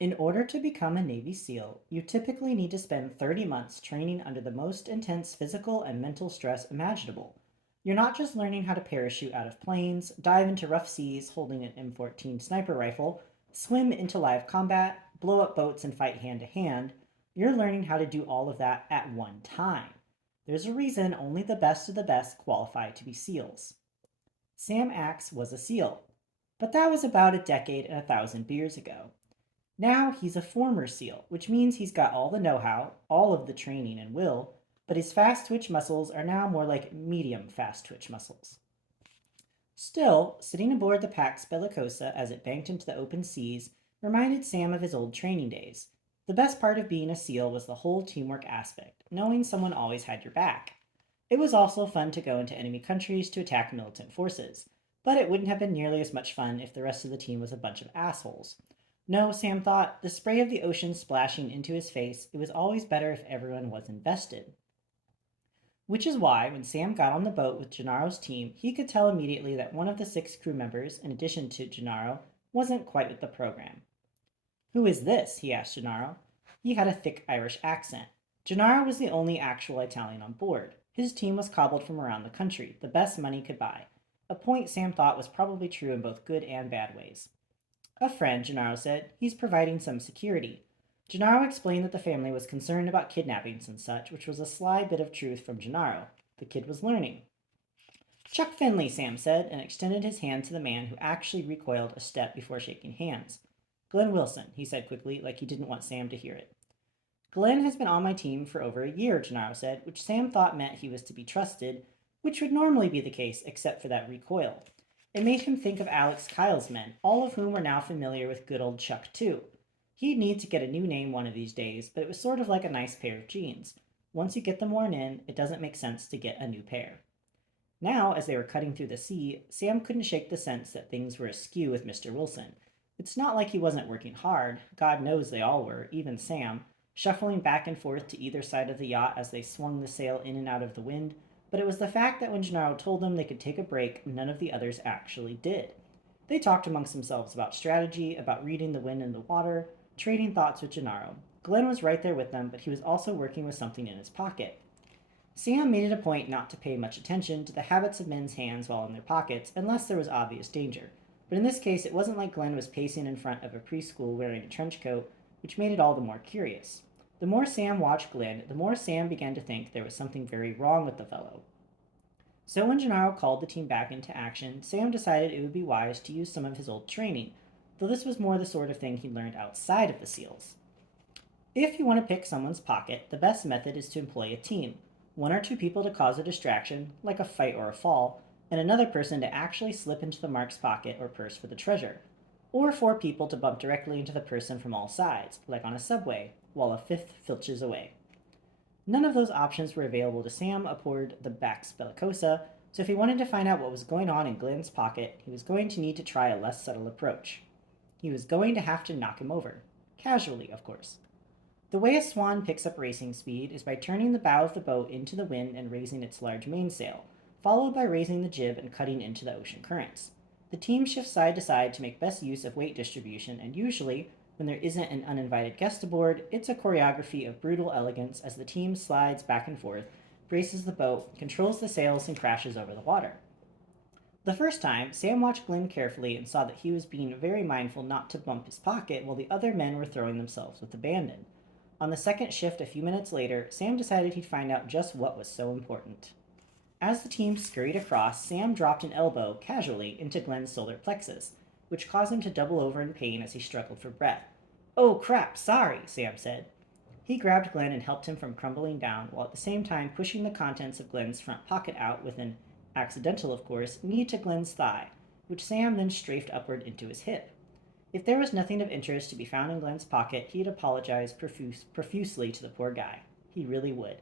In order to become a Navy SEAL, you typically need to spend 30 months training under the most intense physical and mental stress imaginable. You're not just learning how to parachute out of planes, dive into rough seas holding an M14 sniper rifle, swim into live combat, blow up boats, and fight hand to hand. You're learning how to do all of that at one time. There's a reason only the best of the best qualify to be SEALs. Sam Axe was a SEAL, but that was about a decade and 1,000 years ago. Now he's a former SEAL, which means he's got all the know how, all of the training and will, but his fast twitch muscles are now more like medium fast twitch muscles. Still, sitting aboard the Pax Bellicosa as it banked into the open seas reminded Sam of his old training days. The best part of being a SEAL was the whole teamwork aspect, knowing someone always had your back. It was also fun to go into enemy countries to attack militant forces, but it wouldn't have been nearly as much fun if the rest of the team was a bunch of assholes. No, Sam thought, the spray of the ocean splashing into his face, it was always better if everyone was invested. Which is why, when Sam got on the boat with Gennaro's team, he could tell immediately that one of the six crew members, in addition to Gennaro, wasn't quite with the program. Who is this? He asked Gennaro. He had a thick Irish accent. Gennaro was the only actual Italian on board. His team was cobbled from around the country, the best money could buy. A point Sam thought was probably true in both good and bad ways. A friend, Gennaro said. He's providing some security. Gennaro explained that the family was concerned about kidnappings and such, which was a sly bit of truth from Gennaro. The kid was learning. Chuck Finley, Sam said, and extended his hand to the man who actually recoiled a step before shaking hands. Glenn Wilson, he said quickly, like he didn't want Sam to hear it. Glenn has been on my team for over a year, Gennaro said, which Sam thought meant he was to be trusted, which would normally be the case except for that recoil. It made him think of Alex Kyle's men, all of whom were now familiar with good old Chuck, too. He'd need to get a new name one of these days, but it was sort of like a nice pair of jeans. Once you get them worn in, it doesn't make sense to get a new pair. Now, as they were cutting through the sea, Sam couldn't shake the sense that things were askew with Mr. Wilson. It's not like he wasn't working hard. God knows they all were, even Sam, shuffling back and forth to either side of the yacht as they swung the sail in and out of the wind, but it was the fact that when Gennaro told them they could take a break, none of the others actually did. They talked amongst themselves about strategy, about reading the wind and the water, trading thoughts with Gennaro. Glenn was right there with them, but he was also working with something in his pocket. Sam made it a point not to pay much attention to the habits of men's hands while in their pockets, unless there was obvious danger. But in this case, it wasn't like Glenn was pacing in front of a preschool wearing a trench coat, which made it all the more curious. The more Sam watched Glenn, the more Sam began to think there was something very wrong with the fellow. So when Gennaro called the team back into action, Sam decided it would be wise to use some of his old training, though this was more the sort of thing he learned outside of the SEALs. If you want to pick someone's pocket, the best method is to employ a team. One or two people to cause a distraction, like a fight or a fall, and another person to actually slip into the mark's pocket or purse for the treasure. Or four people to bump directly into the person from all sides, like on a subway, while a fifth filches away. None of those options were available to Sam aboard the Pax Bellicosa, so if he wanted to find out what was going on in Glenn's pocket, he was going to need to try a less subtle approach. He was going to have to knock him over. Casually, of course. The way a swan picks up racing speed is by turning the bow of the boat into the wind and raising its large mainsail, followed by raising the jib and cutting into the ocean currents. The team shifts side to side to make best use of weight distribution, and usually, when there isn't an uninvited guest aboard, it's a choreography of brutal elegance as the team slides back and forth, braces the boat, controls the sails, and crashes over the water. The first time, Sam watched Glenn carefully and saw that he was being very mindful not to bump his pocket while the other men were throwing themselves with abandon. On the second shift, a few minutes later, Sam decided he'd find out just what was so important. As the team scurried across, Sam dropped an elbow, casually, into Glenn's solar plexus, which caused him to double over in pain as he struggled for breath. Oh crap, sorry, Sam said. He grabbed Glenn and helped him from crumbling down, while at the same time pushing the contents of Glenn's front pocket out with an accidental, of course, knee to Glenn's thigh, which Sam then strafed upward into his hip. If there was nothing of interest to be found in Glenn's pocket, he'd apologize profusely to the poor guy. He really would.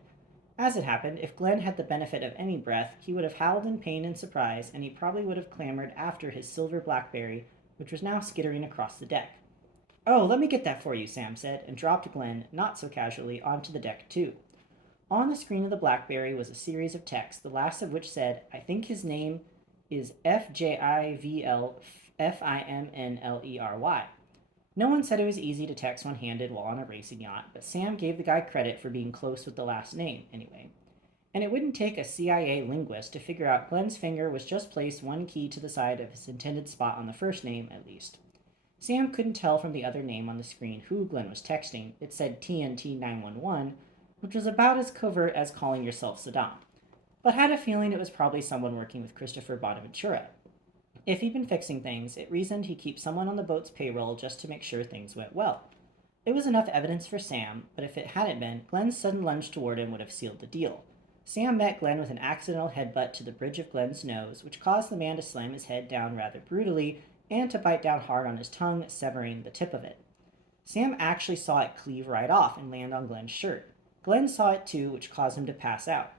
As it happened, if Glenn had the benefit of any breath, he would have howled in pain and surprise, and he probably would have clamored after his silver blackberry, which was now skittering across the deck. Oh, let me get that for you, Sam said, and dropped Glenn, not so casually, onto the deck too. On the screen of the BlackBerry was a series of texts, the last of which said, I think his name is FJIVLFIMNLERY. No one said it was easy to text one-handed while on a racing yacht, but Sam gave the guy credit for being close with the last name, anyway. And it wouldn't take a CIA linguist to figure out Glenn's finger was just placed one key to the side of his intended spot on the first name, at least. Sam couldn't tell from the other name on the screen who Glenn was texting. It said TNT 911, which was about as covert as calling yourself Saddam, but had a feeling it was probably someone working with Christopher Bonaventura. If he'd been fixing things, it reasoned he'd keep someone on the boat's payroll just to make sure things went well. It was enough evidence for Sam, but if it hadn't been, Glenn's sudden lunge toward him would have sealed the deal. Sam met Glenn with an accidental headbutt to the bridge of Glenn's nose, which caused the man to slam his head down rather brutally and to bite down hard on his tongue, severing the tip of it. Sam actually saw it cleave right off and land on Glenn's shirt. Glenn saw it too, which caused him to pass out.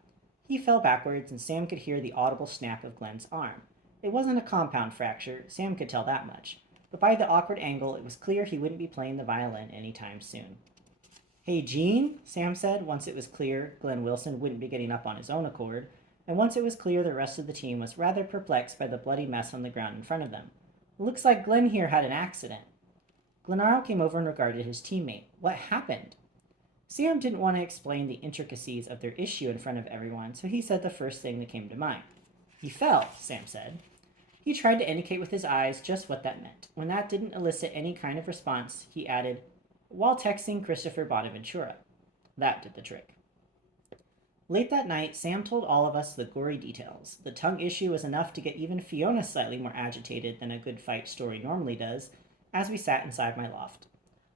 He fell backwards, and Sam could hear the audible snap of Glenn's arm. It wasn't a compound fracture, Sam could tell that much, but by the awkward angle, it was clear he wouldn't be playing the violin any time soon. "Hey, Gene," Sam said, once it was clear Glenn Wilson wouldn't be getting up on his own accord, and once it was clear the rest of the team was rather perplexed by the bloody mess on the ground in front of them. "Looks like Glenn here had an accident." Glenaro came over and regarded his teammate. What happened? Sam didn't want to explain the intricacies of their issue in front of everyone, so he said the first thing that came to mind. "He fell," Sam said. He tried to indicate with his eyes just what that meant. When that didn't elicit any kind of response, he added, "While texting Christopher Bonaventura." That did the trick. Late that night, Sam told all of us the gory details. The tongue issue was enough to get even Fiona slightly more agitated than a good fight story normally does, as we sat inside my loft.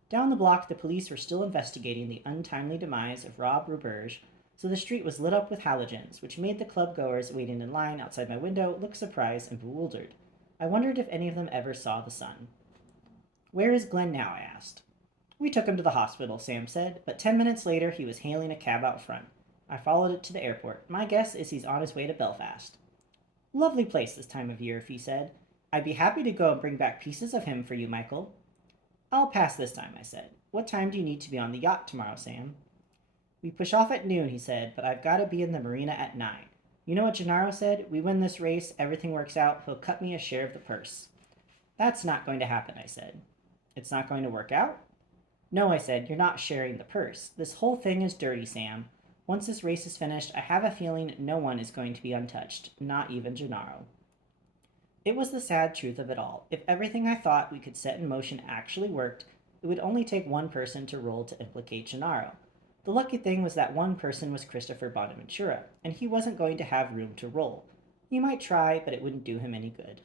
Down the block, the police were still investigating the untimely demise of Rob Roberge, so the street was lit up with halogens, which made the club goers waiting in line outside my window look surprised and bewildered. I wondered if any of them ever saw the sun. "Where is Glenn now?" I asked. "We took him to the hospital," Sam said, but 10 minutes later he was hailing a cab out front. I followed it to the airport. My guess is he's on his way to Belfast. "Lovely place this time of year," Fee said. "I'd be happy to go and bring back pieces of him for you, Michael." "I'll pass this time," I said. "What time do you need to be on the yacht tomorrow, Sam?" "We push off at noon," he said, "but I've got to be in the marina at 9. You know what Gennaro said? We win this race, everything works out, he'll cut me a share of the purse." "That's not going to happen," I said. "It's not going to work out?" "No," I said, "you're not sharing the purse. This whole thing is dirty, Sam. Once this race is finished, I have a feeling no one is going to be untouched, not even Gennaro." It was the sad truth of it all. If everything I thought we could set in motion actually worked, it would only take one person to roll to implicate Gennaro. The lucky thing was that one person was Christopher Bonaventura, and he wasn't going to have room to roll. He might try, but it wouldn't do him any good.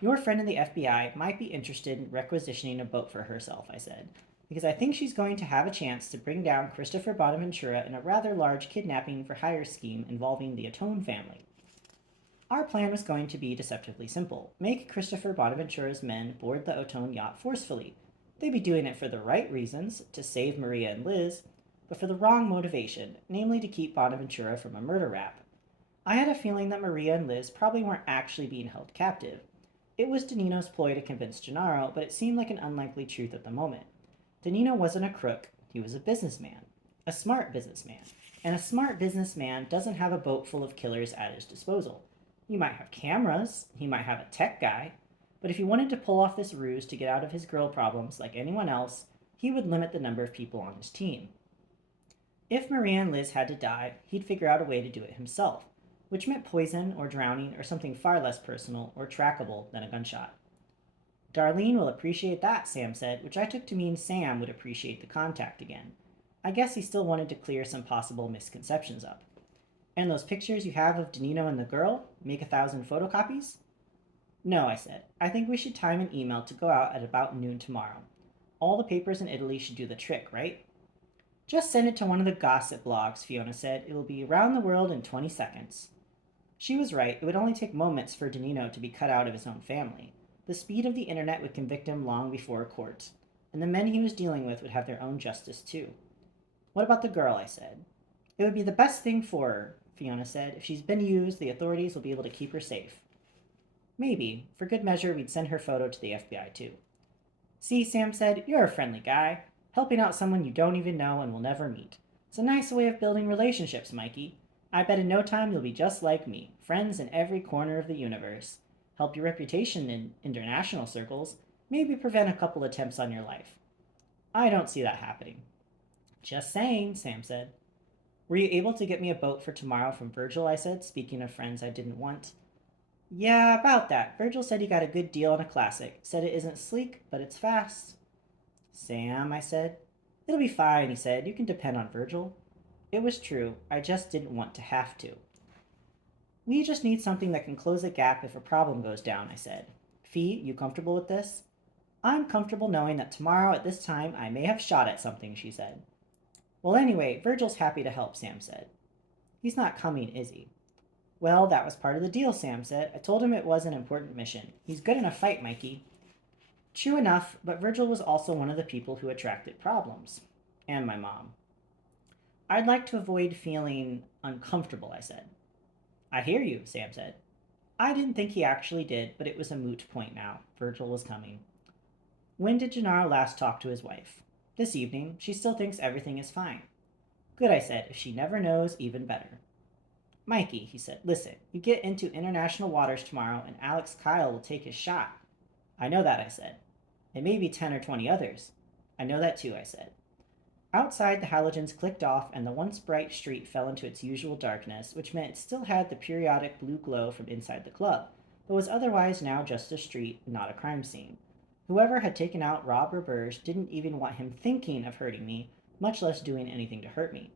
"Your friend in the FBI might be interested in requisitioning a boat for herself," I said, "because I think she's going to have a chance to bring down Christopher Bonaventura in a rather large kidnapping for hire scheme involving the Atone family." Our plan was going to be deceptively simple. Make Christopher Bonaventura's men board the Otone yacht forcefully. They'd be doing it for the right reasons, to save Maria and Liz, but for the wrong motivation, namely to keep Bonaventura from a murder rap. I had a feeling that Maria and Liz probably weren't actually being held captive. It was Danino's ploy to convince Gennaro, but it seemed like an unlikely truth at the moment. Danino wasn't a crook, he was a businessman. A smart businessman. And a smart businessman doesn't have a boat full of killers at his disposal. He might have cameras, he might have a tech guy, but if he wanted to pull off this ruse to get out of his girl problems like anyone else, he would limit the number of people on his team. If Maria and Liz had to die, he'd figure out a way to do it himself, which meant poison or drowning or something far less personal or trackable than a gunshot. "Darlene will appreciate that," Sam said, which I took to mean Sam would appreciate the contact again. I guess he still wanted to clear some possible misconceptions up. "And those pictures you have of Danino and the girl? Make 1,000 photocopies?" "No," I said. "I think we should time an email to go out at about noon tomorrow. All the papers in Italy should do the trick, right?" "Just send it to one of the gossip blogs," Fiona said. "It will be around the world in 20 seconds. She was right. It would only take moments for Danino to be cut out of his own family. The speed of the internet would convict him long before a court, and the men he was dealing with would have their own justice too. "What about the girl?" I said. "It would be the best thing for her," Fiona said. "If she's been used, the authorities will be able to keep her safe." "Maybe. For good measure, we'd send her photo to the FBI too." "See," Sam said, "you're a friendly guy, helping out someone you don't even know and will never meet. It's a nice way of building relationships, Mikey. I bet in no time you'll be just like me, friends in every corner of the universe. Help your reputation in international circles. Maybe prevent a couple attempts on your life. I don't see that happening. Just saying, Sam said. Were you able to get me a boat for tomorrow from Virgil? I said, speaking of friends I didn't want. Yeah, about that. Virgil said he got a good deal on a classic. Said it isn't sleek, but it's fast. Sam, I said. It'll be fine, he said. You can depend on Virgil. It was true. I just didn't want to have to. We just need something that can close a gap if a problem goes down, I said. Fee, you comfortable with this? I'm comfortable knowing that tomorrow at this time I may have shot at something, she said. Well, anyway, Virgil's happy to help, Sam said. He's not coming, is he? Well, that was part of the deal, Sam said. I told him it was an important mission. He's good in a fight, Mikey. True enough, but Virgil was also one of the people who attracted problems. And my mom. I'd like to avoid feeling uncomfortable, I said. I hear you, Sam said. I didn't think he actually did, but it was a moot point now. Virgil was coming. When did Gennaro last talk to his wife? This evening. She still thinks everything is fine. Good, I said. If she never knows, even better. Mikey, he said, listen, you get into international waters tomorrow and Alex Kyle will take his shot. I know that, I said. And maybe 10 or 20 others. I know that too, I said. Outside, the halogens clicked off and the once bright street fell into its usual darkness, which meant it still had the periodic blue glow from inside the club, but was otherwise now just a street, not a crime scene. Whoever had taken out Rob Roberge didn't even want him thinking of hurting me, much less doing anything to hurt me.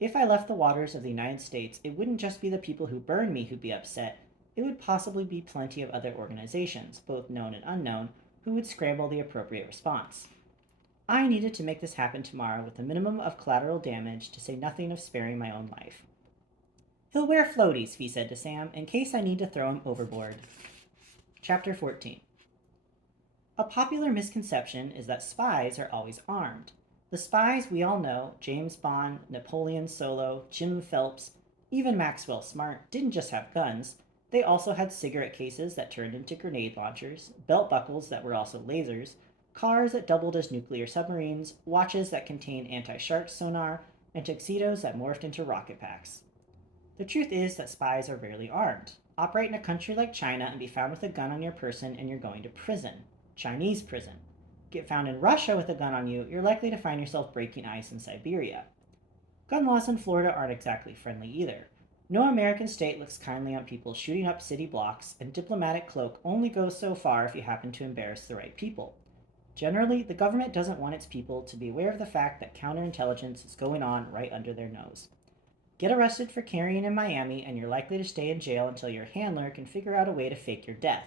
If I left the waters of the United States, it wouldn't just be the people who burned me who'd be upset, it would possibly be plenty of other organizations, both known and unknown, who would scramble the appropriate response. I needed to make this happen tomorrow with a minimum of collateral damage, to say nothing of sparing my own life. He'll wear floaties, Fee said to Sam, in case I need to throw him overboard. Chapter 14. A popular misconception is that spies are always armed. The spies we all know, James Bond, Napoleon Solo, Jim Phelps, even Maxwell Smart, didn't just have guns. They also had cigarette cases that turned into grenade launchers, belt buckles that were also lasers, cars that doubled as nuclear submarines, watches that contained anti-shark sonar, and tuxedos that morphed into rocket packs. The truth is that spies are rarely armed. Operate in a country like China and be found with a gun on your person and you're going to prison. Chinese prison. Get found in Russia with a gun on you, you're likely to find yourself breaking ice in Siberia. Gun laws in Florida aren't exactly friendly either. No American state looks kindly on people shooting up city blocks, and diplomatic cloak only goes so far if you happen to embarrass the right people. Generally, the government doesn't want its people to be aware of the fact that counterintelligence is going on right under their nose. Get arrested for carrying in Miami, and you're likely to stay in jail until your handler can figure out a way to fake your death.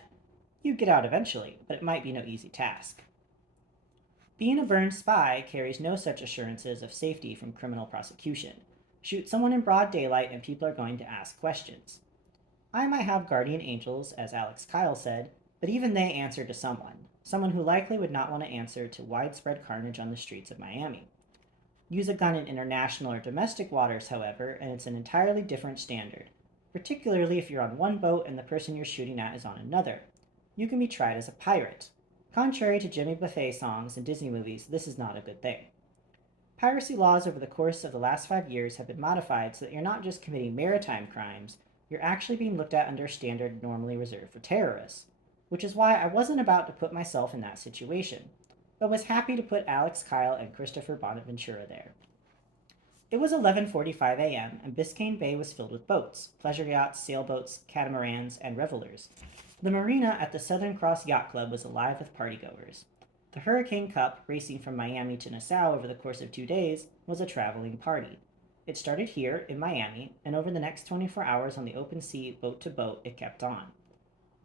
You'd get out eventually, but it might be no easy task. Being a burned spy carries no such assurances of safety from criminal prosecution. Shoot someone in broad daylight and people are going to ask questions. I might have guardian angels, as Alex Kyle said, but even they answer to someone who likely would not want to answer to widespread carnage on the streets of Miami. Use a gun in international or domestic waters, however, and it's an entirely different standard, particularly if you're on one boat and the person you're shooting at is on another. You can be tried as a pirate. Contrary to Jimmy Buffett songs and Disney movies, this is not a good thing. Piracy laws over the course of the last 5 years have been modified so that you're not just committing maritime crimes, you're actually being looked at under a standard normally reserved for terrorists, which is why I wasn't about to put myself in that situation, but was happy to put Alex Kyle and Christopher Bonaventura there. It was 11:45 a.m., and Biscayne Bay was filled with boats, pleasure yachts, sailboats, catamarans, and revelers. The marina at the Southern Cross Yacht Club was alive with partygoers. The Hurricane Cup, racing from Miami to Nassau over the course of 2 days, was a traveling party. It started here, in Miami, and over the next 24 hours on the open sea, boat to boat, it kept on.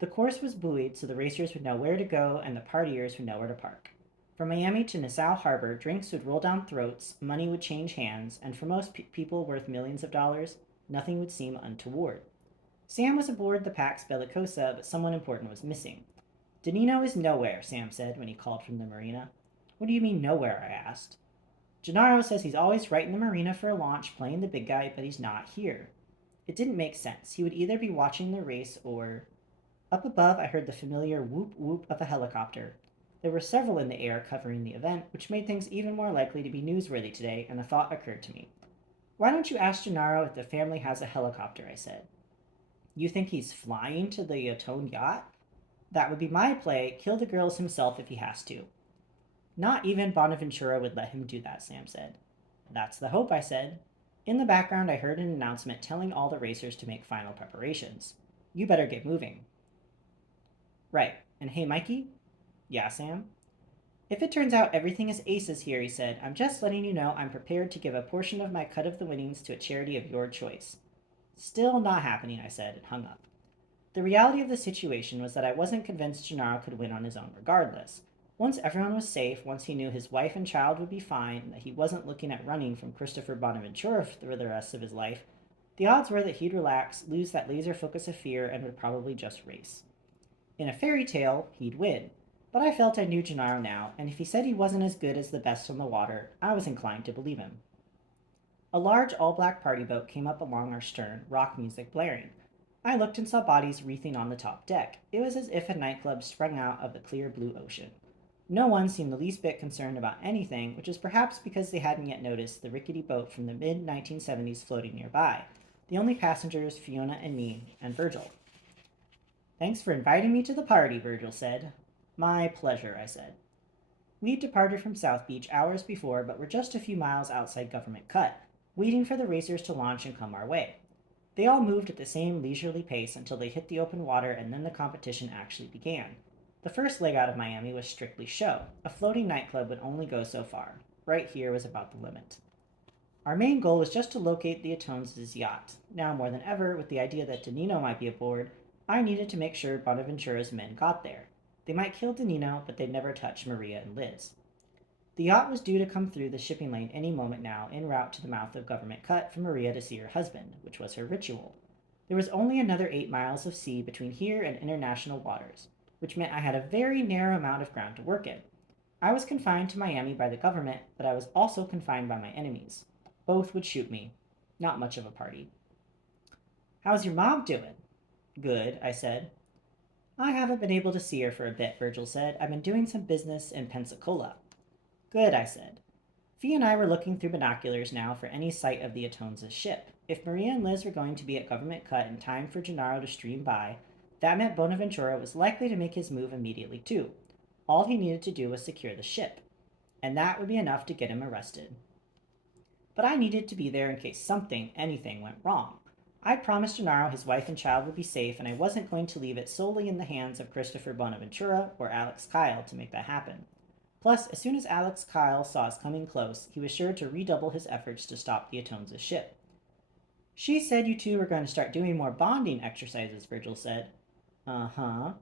The course was buoyed so the racers would know where to go and the partiers would know where to park. From Miami to Nassau Harbor, drinks would roll down throats, money would change hands, and for most people worth millions of dollars, nothing would seem untoward. Sam was aboard the Pax Bellicosa, but someone important was missing. Danino is nowhere, Sam said when he called from the marina. What do you mean nowhere? I asked. Gennaro says he's always right in the marina for a launch playing the big guy, but he's not here. It didn't make sense. He would either be watching the race or... Up above, I heard the familiar whoop whoop of a helicopter. There were several in the air covering the event, which made things even more likely to be newsworthy today, and a thought occurred to me. Why don't you ask Gennaro if the family has a helicopter, I said. You think he's flying to the Atone yacht? That would be my play, kill the girls himself if he has to. Not even Bonaventura would let him do that, Sam said. That's the hope, I said. In the background, I heard an announcement telling all the racers to make final preparations. You better get moving. Right. And hey, Mikey? Yeah, Sam? If it turns out everything is aces here, he said, I'm just letting you know I'm prepared to give a portion of my cut of the winnings to a charity of your choice. Still not happening, I said, and hung up. The reality of the situation was that I wasn't convinced Gennaro could win on his own regardless. Once everyone was safe, once he knew his wife and child would be fine, and that he wasn't looking at running from Christopher Bonaventura for the rest of his life, the odds were that he'd relax, lose that laser focus of fear, and would probably just race. In a fairy tale, he'd win. But I felt I knew Gennaro now, and if he said he wasn't as good as the best on the water, I was inclined to believe him. A large all-black party boat came up along our stern, rock music blaring. I looked and saw bodies wreathing on the top deck. It was as if a nightclub sprung out of the clear blue ocean. No one seemed the least bit concerned about anything, which is perhaps because they hadn't yet noticed the rickety boat from the mid-1970s floating nearby. The only passengers, Fiona and me, and Virgil. Thanks for inviting me to the party, Virgil said. My pleasure, I said. We'd departed from South Beach hours before, but were just a few miles outside Government Cut, waiting for the racers to launch and come our way. They all moved at the same leisurely pace until they hit the open water, and then the competition actually began. The first leg out of Miami was strictly show. A floating nightclub would only go so far. Right here was about the limit. Our main goal was just to locate the Atones' yacht. Now more than ever, with the idea that Danino might be aboard, I needed to make sure Bonaventura's men got there. They might kill Danino, but they'd never touch Maria and Liz. The yacht was due to come through the shipping lane any moment now, en route to the mouth of Government Cut for Maria to see her husband, which was her ritual. There was only another 8 miles of sea between here and international waters, which meant I had a very narrow amount of ground to work in. I was confined to Miami by the government, but I was also confined by my enemies. Both would shoot me. Not much of a party. How's your mom doing? Good, I said. I haven't been able to see her for a bit, Virgil said. I've been doing some business in Pensacola. Good, I said. Fee and I were looking through binoculars now for any sight of the Atones' ship. If Maria and Liz were going to be at Government Cut in time for Gennaro to stream by, that meant Bonaventura was likely to make his move immediately too. All he needed to do was secure the ship, and that would be enough to get him arrested. But I needed to be there in case anything went wrong. I promised Gennaro his wife and child would be safe, and I wasn't going to leave it solely in the hands of Christopher Bonaventura or Alex Kyle to make that happen. Plus, as soon as Alex Kyle saw us coming close, he was sure to redouble his efforts to stop the Atones' ship. She said you two were going to start doing more bonding exercises, Virgil said. Uh-huh.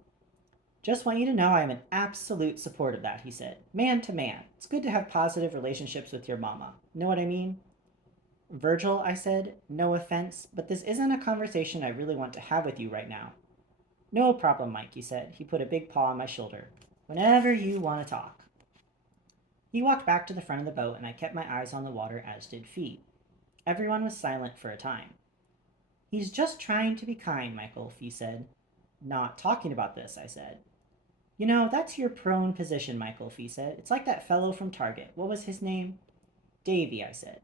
Just want you to know I am in absolute support of that, he said. Man to man. It's good to have positive relationships with your mama. Know what I mean? Virgil, I said, no offense, but this isn't a conversation I really want to have with you right now. No problem, Mike, he said. He put a big paw on my shoulder. Whenever you want to talk. He walked back to the front of the boat, and I kept my eyes on the water, as did Fee. Everyone was silent for a time. He's just trying to be kind, Michael, Fee said. Not talking about this, I said. You know, that's your prone position, Michael, Fee said. It's like that fellow from Target. What was his name? Davy, I said.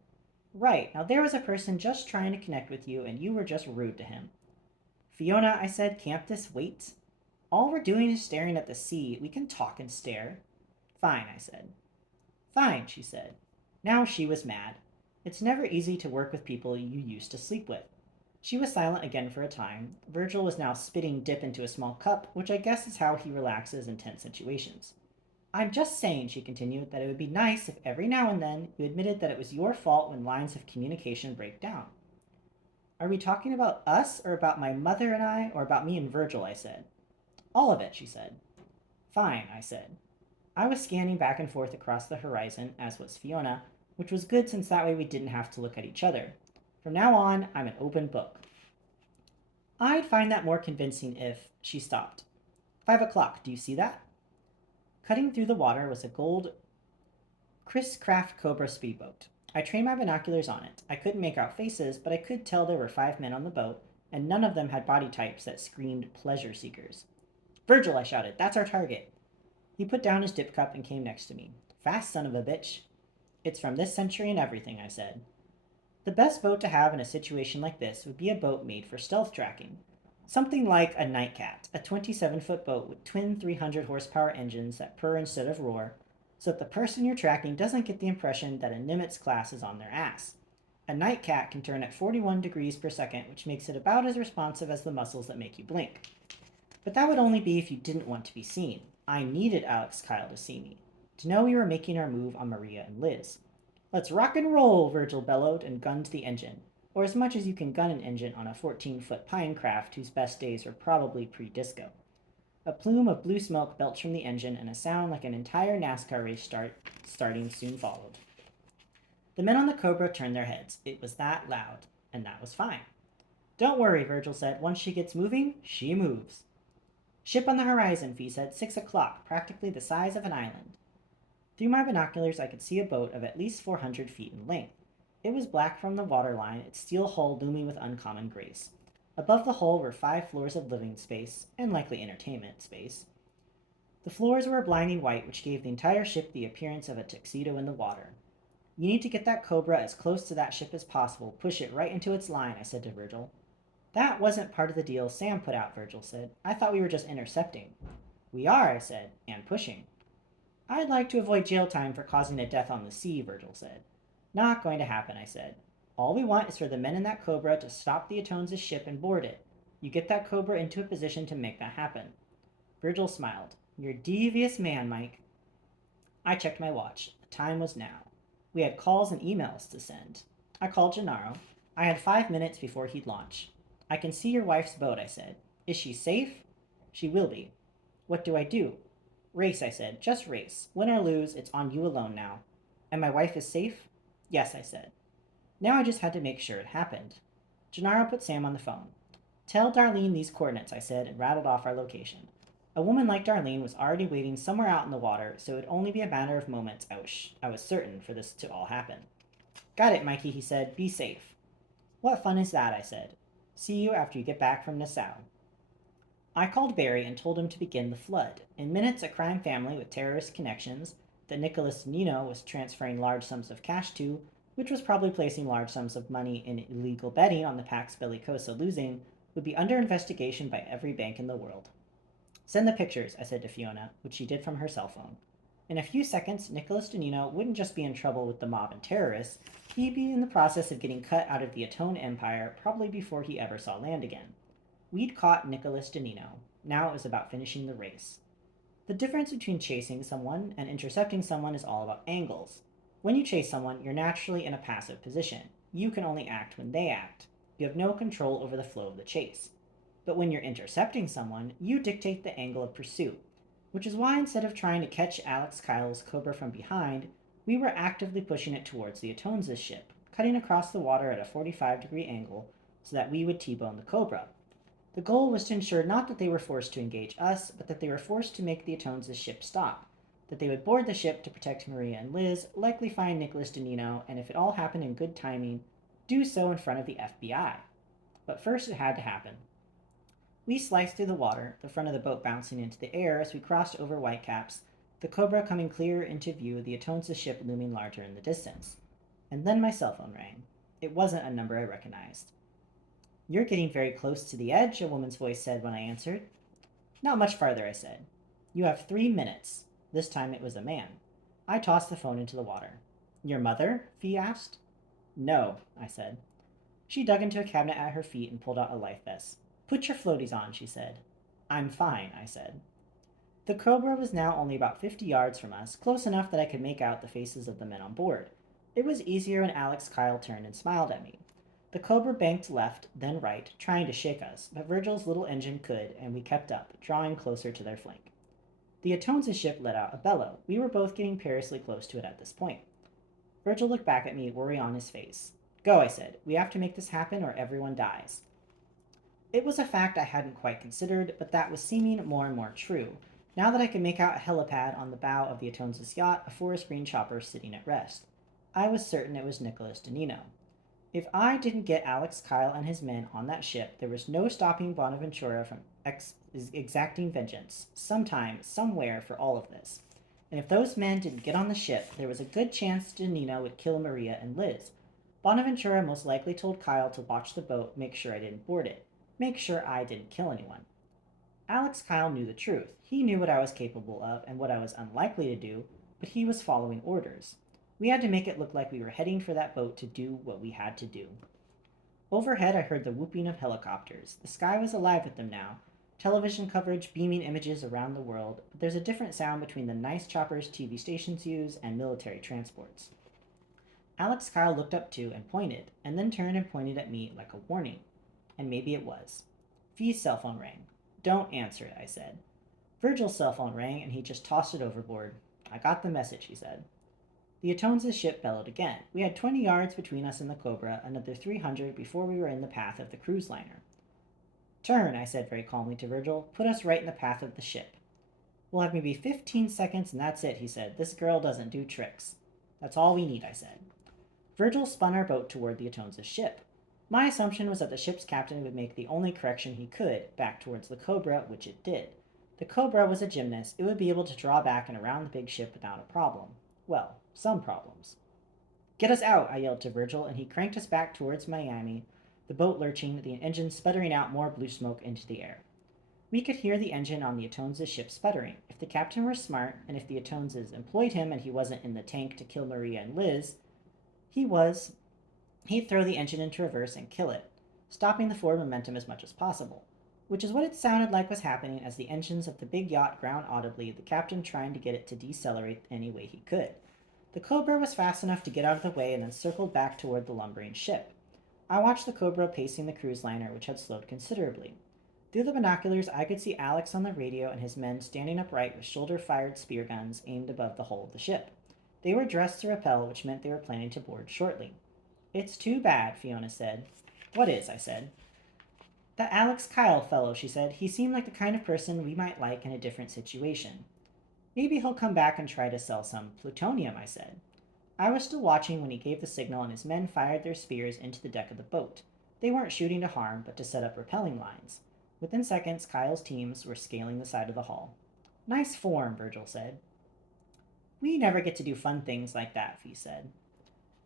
Right, now there was a person just trying to connect with you, and you were just rude to him. Fiona, I said, can't this wait? All we're doing is staring at the sea. We can talk and stare. Fine, I said. Fine, she said. Now she was mad. It's never easy to work with people you used to sleep with. She was silent again for a time. Virgil was now spitting dip into a small cup, which I guess is how he relaxes in tense situations. I'm just saying, she continued, that it would be nice if every now and then you admitted that it was your fault when lines of communication break down. Are we talking about us, or about my mother and I, or about me and Virgil, I said. All of it, she said. Fine, I said. I was scanning back and forth across the horizon, as was Fiona, which was good since that way we didn't have to look at each other. From now on, I'm an open book. I'd find that more convincing if... She stopped. 5 o'clock, do you see that? Cutting through the water was a gold Chris Craft Cobra speedboat. I trained my binoculars on it. I couldn't make out faces, but I could tell there were 5 men on the boat, and none of them had body types that screamed pleasure seekers. Virgil, I shouted, that's our target. He put down his dip cup and came next to me. Fast, son of a bitch. It's from this century and everything, I said. The best boat to have in a situation like this would be a boat made for stealth tracking. Something like a Nightcat, a 27-foot boat with twin 300 horsepower engines that purr instead of roar, so that the person you're tracking doesn't get the impression that a Nimitz class is on their ass. A Nightcat can turn at 41 degrees per second, which makes it about as responsive as the muscles that make you blink. But that would only be if you didn't want to be seen. I needed Alex Kyle to see me, to know we were making our move on Maria and Liz. Let's rock and roll, Virgil bellowed and gunned the engine, or as much as you can gun an engine on a 14-foot Pinecraft whose best days were probably pre-disco. A plume of blue smoke belched from the engine, and a sound like an entire NASCAR race starting soon followed. The men on the Cobra turned their heads. It was that loud, and that was fine. Don't worry, Virgil said. Once she gets moving, she moves. Ship on the horizon, Fee said. 6 o'clock, practically the size of an island. Through my binoculars, I could see a boat of at least 400 feet in length. It was black from the waterline, its steel hull looming with uncommon grace. Above the hull were 5 floors of living space, and likely entertainment space. The floors were a blinding white, which gave the entire ship the appearance of a tuxedo in the water. You need to get that Cobra as close to that ship as possible. Push it right into its line, I said to Virgil. That wasn't part of the deal Sam put out, Virgil said. I thought we were just intercepting. We are, I said, and pushing. I'd like to avoid jail time for causing a death on the sea, Virgil said. Not going to happen, I said. All we want is for the men in that Cobra to stop the Atones' ship and board it. You get that Cobra into a position to make that happen. Virgil smiled. You're a devious man, Mike. I checked my watch. The time was now. We had calls and emails to send. I called Gennaro. I had 5 minutes before he'd launch. I can see your wife's boat, I said. Is she safe? She will be. What do I do? Race, I said. Just race. Win or lose, it's on you alone now. And my wife is safe? Yes, I said. Now I just had to make sure it happened. Gennaro put Sam on the phone. Tell Darlene these coordinates, I said, and rattled off our location. A woman like Darlene was already waiting somewhere out in the water, so it would only be a matter of moments, I was certain, for this to all happen. Got it, Mikey, he said. Be safe. What fun is that, I said. See you after you get back from Nassau. I called Barry and told him to begin the flood. In minutes, a crime family with terrorist connections that Nicholas Nino was transferring large sums of cash to, which was probably placing large sums of money in illegal betting on the Pax Bellicosa losing, would be under investigation by every bank in the world. Send the pictures, I said to Fiona, which she did from her cell phone. In a few seconds, Nicholas Danino wouldn't just be in trouble with the mob and terrorists, he'd be in the process of getting cut out of the Atone Empire probably before he ever saw land again. We'd caught Nicholas Danino. Now it was about finishing the race. The difference between chasing someone and intercepting someone is all about angles. When you chase someone, you're naturally in a passive position. You can only act when they act. You have no control over the flow of the chase. But when you're intercepting someone, you dictate the angle of pursuit, which is why instead of trying to catch Alex Kyle's Cobra from behind, we were actively pushing it towards the Atones' ship, cutting across the water at a 45-degree angle so that we would T-bone the Cobra. The goal was to ensure not that they were forced to engage us, but that they were forced to make the Atones' ship stop, that they would board the ship to protect Maria and Liz, likely find Nicholas Danino, and if it all happened in good timing, do so in front of the FBI. But first it had to happen. We sliced through the water, the front of the boat bouncing into the air as we crossed over Whitecaps, the Cobra coming clearer into view, the Atones' ship looming larger in the distance. And then my cell phone rang. It wasn't a number I recognized. You're getting very close to the edge, a woman's voice said when I answered. Not much farther, I said. You have 3 minutes. This time it was a man. I tossed the phone into the water. Your mother? Fee asked. No, I said. She dug into a cabinet at her feet and pulled out a life vest. Put your floaties on, she said. I'm fine, I said. The Cobra was now only about 50 yards from us, close enough that I could make out the faces of the men on board. It was easier when Alex Kyle turned and smiled at me. The Cobra banked left, then right, trying to shake us, but Virgil's little engine could, and we kept up, drawing closer to their flank. The Atones' ship let out a bellow. We were both getting perilously close to it at this point. Virgil looked back at me, worry on his face. Go, I said. We have to make this happen or everyone dies. It was a fact I hadn't quite considered, but that was seeming more and more true, now that I could make out a helipad on the bow of the Atones' yacht, a forest green chopper sitting at rest. I was certain it was Nicholas Danino. If I didn't get Alex Kyle and his men on that ship, there was no stopping Bonaventura from exacting vengeance, sometime, somewhere, for all of this. And if those men didn't get on the ship, there was a good chance Danino would kill Maria and Liz. Bonaventura most likely told Kyle to watch the boat, make sure I didn't board it. Make sure I didn't kill anyone. Alex Kyle knew the truth. He knew what I was capable of and what I was unlikely to do, but he was following orders. We had to make it look like we were heading for that boat to do what we had to do. Overhead, I heard the whooping of helicopters. The sky was alive with them now. Television coverage beaming images around the world, but there's a different sound between the nice choppers TV stations use and military transports. Alex Kyle looked up too and pointed, and then turned and pointed at me like a warning. And maybe it was. Fee's cell phone rang. Don't answer it, I said. Virgil's cell phone rang, and he just tossed it overboard. I got the message, he said. The Atonza's ship bellowed again. We had 20 yards between us and the Cobra, another 300 before we were in the path of the cruise liner. Turn, I said very calmly to Virgil. Put us right in the path of the ship. We'll have maybe 15 seconds and that's it, he said. This girl doesn't do tricks. That's all we need, I said. Virgil spun our boat toward the Atonza's ship. My assumption was that the ship's captain would make the only correction he could, back towards the Cobra, which it did. The Cobra was a gymnast. It would be able to draw back and around the big ship without a problem. Well, some problems. Get us out, I yelled to Virgil, and he cranked us back towards Miami, the boat lurching, the engine sputtering out more blue smoke into the air. We could hear the engine on the Atonza's ship sputtering. If the captain were smart, and if the Atonzas employed him and he wasn't in the tank to kill Maria and Liz, he'd throw the engine into reverse and kill it, stopping the forward momentum as much as possible. Which is what it sounded like was happening as the engines of the big yacht ground audibly, the captain trying to get it to decelerate any way he could. The Cobra was fast enough to get out of the way and then circled back toward the lumbering ship. I watched the Cobra pacing the cruise liner, which had slowed considerably. Through the binoculars, I could see Alex on the radio and his men standing upright with shoulder-fired spear guns aimed above the hull of the ship. They were dressed to repel, which meant they were planning to board shortly. It's too bad, Fiona said. What is? I said. That Alex Kyle fellow, she said. He seemed like the kind of person we might like in a different situation. Maybe he'll come back and try to sell some plutonium, I said. I was still watching when he gave the signal and his men fired their spears into the deck of the boat. They weren't shooting to harm, but to set up repelling lines. Within seconds, Kyle's teams were scaling the side of the hull. Nice form, Virgil said. We never get to do fun things like that, Fee said.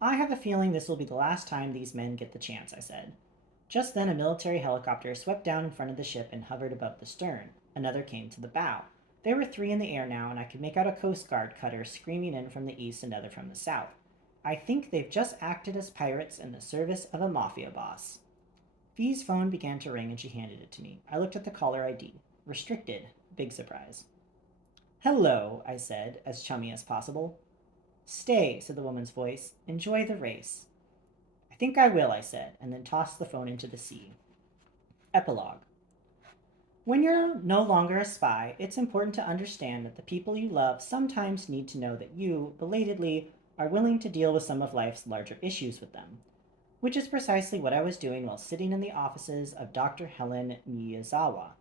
I have a feeling this will be the last time these men get the chance, I said. Just then a military helicopter swept down in front of the ship and hovered above the stern. Another came to the bow. There were 3 in the air now, and I could make out a Coast Guard cutter screaming in from the east and another from the south. I think they've just acted as pirates in the service of a mafia boss. Fee's phone began to ring and she handed it to me. I looked at the caller ID. Restricted. Big surprise. Hello, I said, as chummy as possible. Stay, said the woman's voice. Enjoy the race. I think I will, I said, and then tossed the phone into the sea. Epilogue. When you're no longer a spy, it's important to understand that the people you love sometimes need to know that you, belatedly, are willing to deal with some of life's larger issues with them. Which is precisely what I was doing while sitting in the offices of Dr. Helen Miyazawa.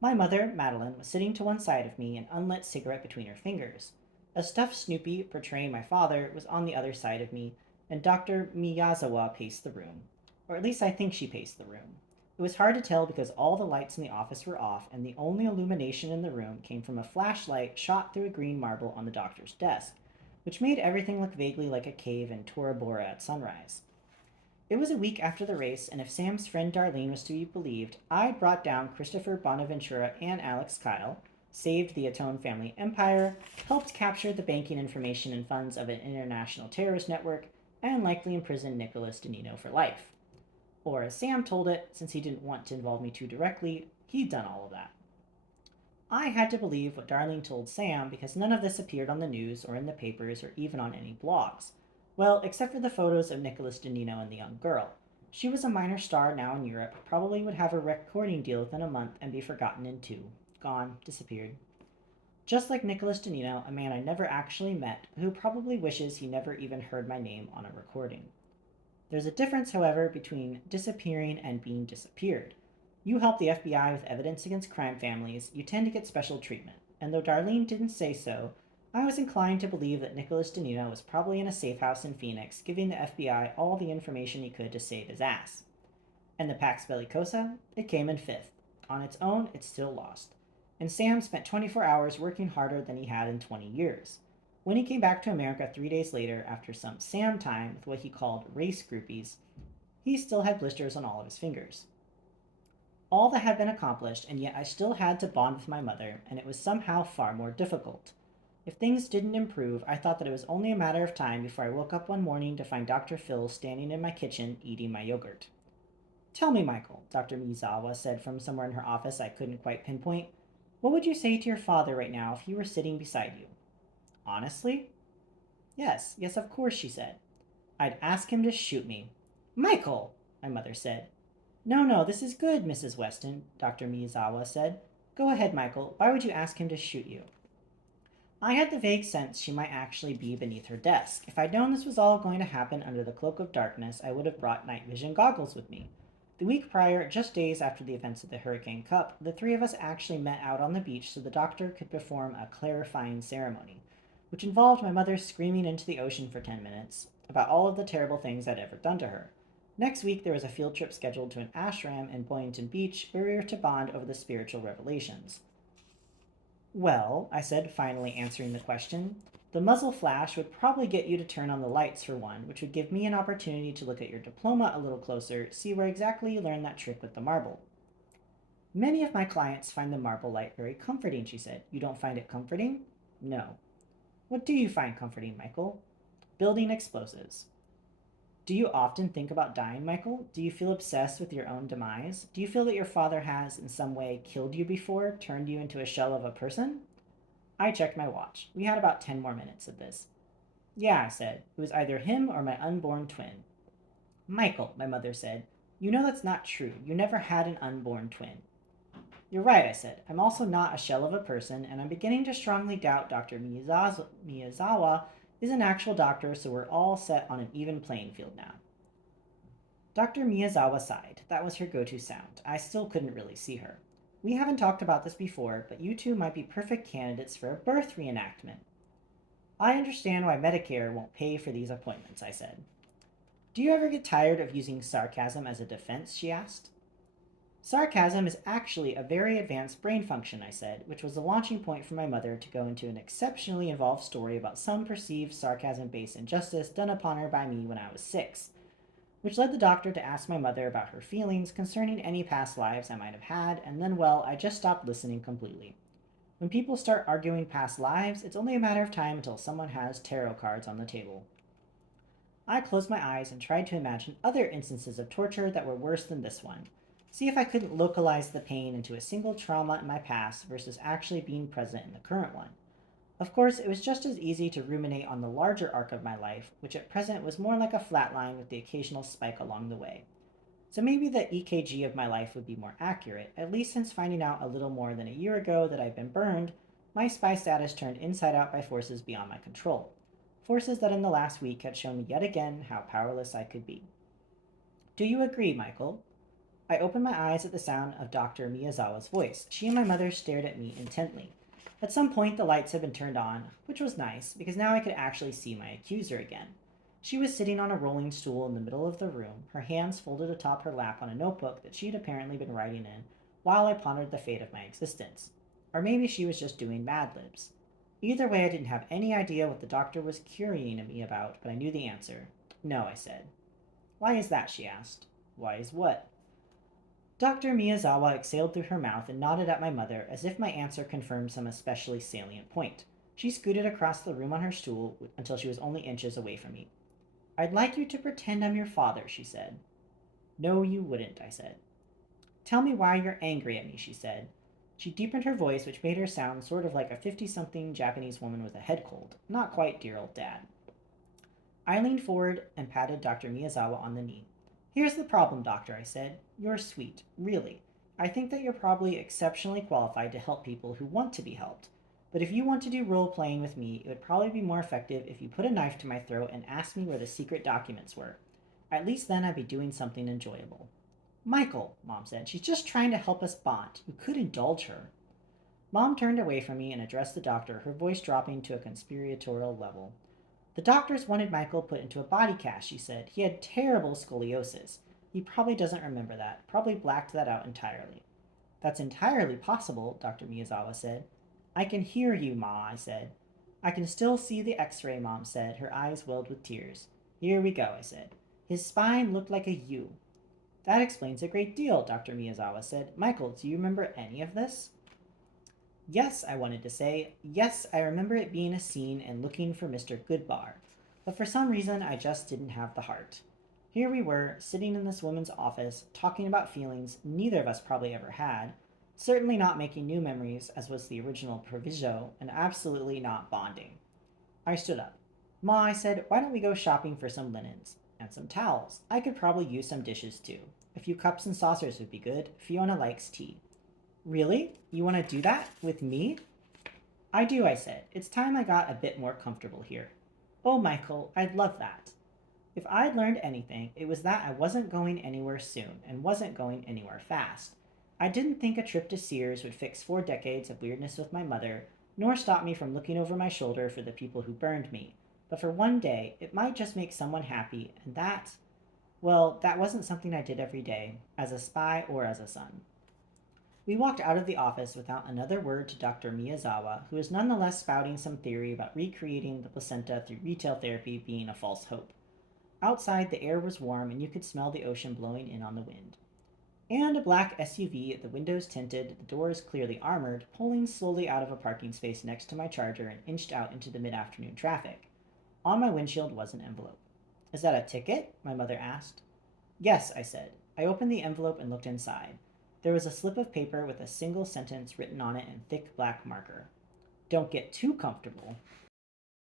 My mother, Madeline, was sitting to one side of me, an unlit cigarette between her fingers. A stuffed Snoopy, portraying my father, was on the other side of me, and Dr. Miyazawa paced the room. Or at least I think she paced the room. It was hard to tell because all the lights in the office were off, and the only illumination in the room came from a flashlight shot through a green marble on the doctor's desk, which made everything look vaguely like a cave in Tora Bora at sunrise. It was a week after the race, and if Sam's friend Darlene was to be believed, I'd brought down Christopher Bonaventura and Alex Kyle, saved the Atone family empire, helped capture the banking information and funds of an international terrorist network, and likely imprisoned Nicholas Danino for life. Or as Sam told it, since he didn't want to involve me too directly, he'd done all of that. I had to believe what Darlene told Sam because none of this appeared on the news or in the papers or even on any blogs. Well, except for the photos of Nicholas Danino and the young girl. She was a minor star now in Europe, probably would have a recording deal within a month and be forgotten in 2. Gone, disappeared. Just like Nicholas Danino, a man I never actually met, who probably wishes he never even heard my name on a recording. There's a difference, however, between disappearing and being disappeared. You help the FBI with evidence against crime families, you tend to get special treatment, and though Darlene didn't say so, I was inclined to believe that Nicholas Danino was probably in a safe house in Phoenix, giving the FBI all the information he could to save his ass. And the Pax Bellicosa? It came in 5th. On its own, it still lost. And Sam spent 24 hours working harder than he had in 20 years. When he came back to America 3 days later, after some Sam time with what he called race groupies, he still had blisters on all of his fingers. All that had been accomplished, and yet I still had to bond with my mother, and it was somehow far more difficult. If things didn't improve, I thought that it was only a matter of time before I woke up one morning to find Dr. Phil standing in my kitchen eating my yogurt. Tell me, Michael, Dr. Mizawa said from somewhere in her office I couldn't quite pinpoint, what would you say to your father right now if he were sitting beside you? Honestly? Yes, yes, of course, she said. I'd ask him to shoot me. Michael, my mother said. No, no, this is good, Mrs. Weston, Dr. Miyazawa said. Go ahead, Michael. Why would you ask him to shoot you? I had the vague sense she might actually be beneath her desk. If I'd known this was all going to happen under the cloak of darkness, I would have brought night vision goggles with me. The week prior, just days after the events of the Hurricane Cup, the three of us actually met out on the beach so the doctor could perform a clarifying ceremony, which involved my mother screaming into the ocean for 10 minutes about all of the terrible things I'd ever done to her. Next week, there was a field trip scheduled to an ashram in Boynton Beach where we were to bond over the spiritual revelations. Well, I said, finally answering the question, the muzzle flash would probably get you to turn on the lights for one, which would give me an opportunity to look at your diploma a little closer, see where exactly you learned that trick with the marble. Many of my clients find the marble light very comforting, she said. You don't find it comforting? No. What do you find comforting, Michael? Building explosives. Do you often think about dying, Michael? Do you feel obsessed with your own demise? Do you feel that your father has, in some way, killed you before, turned you into a shell of a person? I checked my watch. We had about 10 more minutes of this. Yeah, I said. It was either him or my unborn twin. Michael, my mother said, you know that's not true. You never had an unborn twin. You're right, I said. I'm also not a shell of a person, and I'm beginning to strongly doubt Dr. Miyazawa is an actual doctor, so we're all set on an even playing field now. Dr. Miyazawa sighed. That was her go-to sound. I still couldn't really see her. We haven't talked about this before, but you two might be perfect candidates for a birth reenactment. I understand why Medicare won't pay for these appointments, I said. Do you ever get tired of using sarcasm as a defense? She asked. Sarcasm is actually a very advanced brain function, I said, which was the launching point for my mother to go into an exceptionally involved story about some perceived sarcasm based injustice done upon her by me when I was 6, which led the doctor to ask my mother about her feelings concerning any past lives I might have had, and then, well, I just stopped listening completely. When people start arguing past lives, it's only a matter of time until someone has tarot cards on the table. I closed my eyes and tried to imagine other instances of torture that were worse than this one. See if I couldn't localize the pain into a single trauma in my past versus actually being present in the current one. Of course, it was just as easy to ruminate on the larger arc of my life, which at present was more like a flat line with the occasional spike along the way. So maybe the EKG of my life would be more accurate, at least since finding out a little more than a year ago that I'd been burned, my spy status turned inside out by forces beyond my control. Forces that in the last week had shown me yet again how powerless I could be. Do you agree, Michael? I opened my eyes at the sound of Dr. Miyazawa's voice. She and my mother stared at me intently. At some point, the lights had been turned on, which was nice, because now I could actually see my accuser again. She was sitting on a rolling stool in the middle of the room, her hands folded atop her lap on a notebook that she had apparently been writing in, while I pondered the fate of my existence. Or maybe she was just doing Mad Libs. Either way, I didn't have any idea what the doctor was currying me about, but I knew the answer. No, I said. Why is that? She asked. Why is what? Dr. Miyazawa exhaled through her mouth and nodded at my mother as if my answer confirmed some especially salient point. She scooted across the room on her stool until she was only inches away from me. I'd like you to pretend I'm your father, she said. No, you wouldn't, I said. Tell me why you're angry at me, she said. She deepened her voice, which made her sound sort of like a 50-something Japanese woman with a head cold. Not quite dear old dad. I leaned forward and patted Dr. Miyazawa on the knee. Here's the problem, doctor, I said. You're sweet, really. I think that you're probably exceptionally qualified to help people who want to be helped. But if you want to do role playing with me, it would probably be more effective if you put a knife to my throat and asked me where the secret documents were. At least then I'd be doing something enjoyable. Michael, Mom said, she's just trying to help us bond. You could indulge her. Mom turned away from me and addressed the doctor, her voice dropping to a conspiratorial level. The doctors wanted Michael put into a body cast, she said. He had terrible scoliosis. He probably doesn't remember that, probably blacked that out entirely. That's entirely possible, Dr. Miyazawa said. I can hear you, Ma, I said. I can still see the x-ray, Mom said, her eyes welled with tears. Here we go, I said. His spine looked like a U. That explains a great deal, Dr. Miyazawa said. Michael, do you remember any of this? Yes, I wanted to say. Yes, I remember it being a scene and looking for Mr. Goodbar. But for some reason, I just didn't have the heart. Here we were, sitting in this woman's office, talking about feelings neither of us probably ever had, certainly not making new memories, as was the original proviso, and absolutely not bonding. I stood up. Ma, I said, why don't we go shopping for some linens? And some towels. I could probably use some dishes too. A few cups and saucers would be good. Fiona likes tea. Really? You want to do that? With me? I do, I said. It's time I got a bit more comfortable here. Oh, Michael, I'd love that. If I'd learned anything, it was that I wasn't going anywhere soon and wasn't going anywhere fast. I didn't think a trip to Sears would fix 4 decades of weirdness with my mother, nor stop me from looking over my shoulder for the people who burned me. But for one day, it might just make someone happy, and that, well, that wasn't something I did every day, as a spy or as a son. We walked out of the office without another word to Dr. Miyazawa, who was nonetheless spouting some theory about recreating the placenta through retail therapy being a false hope. Outside, the air was warm and you could smell the ocean blowing in on the wind. And a black SUV, the windows tinted, the doors clearly armored, pulling slowly out of a parking space next to my charger and inched out into the mid afternoon traffic. On my windshield was an envelope. Is that a ticket? My mother asked. Yes, I said. I opened the envelope and looked inside. There was a slip of paper with a single sentence written on it in thick black marker. Don't get too comfortable.